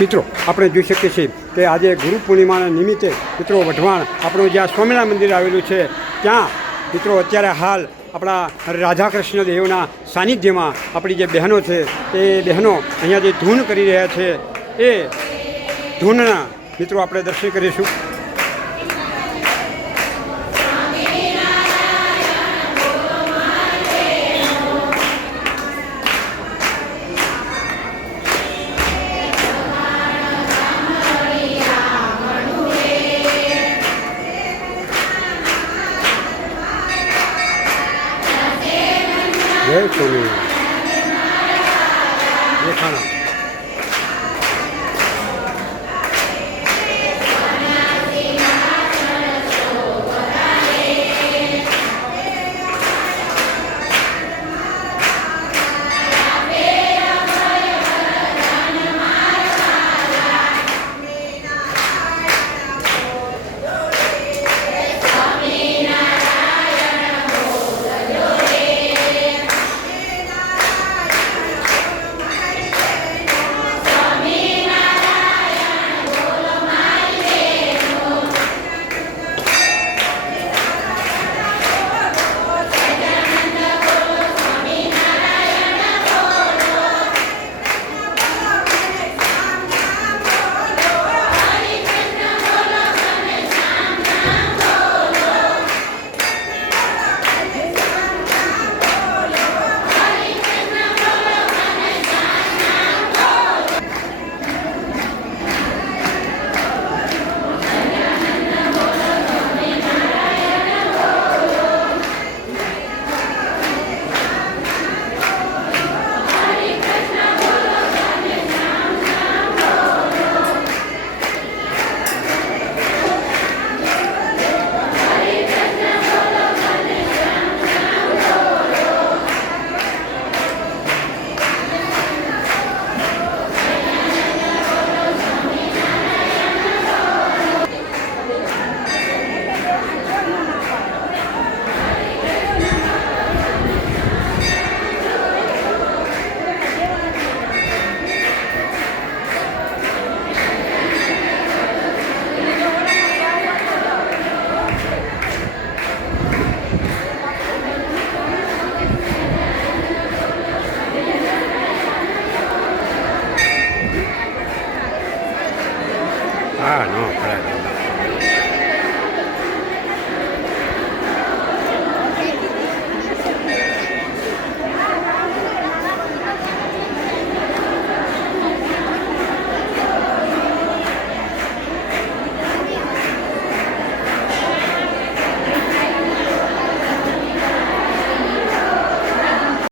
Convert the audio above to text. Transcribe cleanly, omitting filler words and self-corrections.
મિત્રો આપણે જોઈ શકીએ છીએ કે આજે ગુરુ પૂર્ણિમાના નિમિત્તે મિત્રો વઢવાણ આપણું જ્યાં સ્વામિનારાયણ મંદિર આવેલું છે ત્યાં મિત્રો અત્યારે હાલ આપણા રાધાકૃષ્ણ દેવના સાનિધ્યમાં આપણી જે બહેનો છે એ બહેનો અહીંયા જે ધૂન કરી રહ્યા છે એ ધૂનના મિત્રો આપણે દર્શન કરીશું. જય સ્વામી દેખાણા. Ah, no, espérate.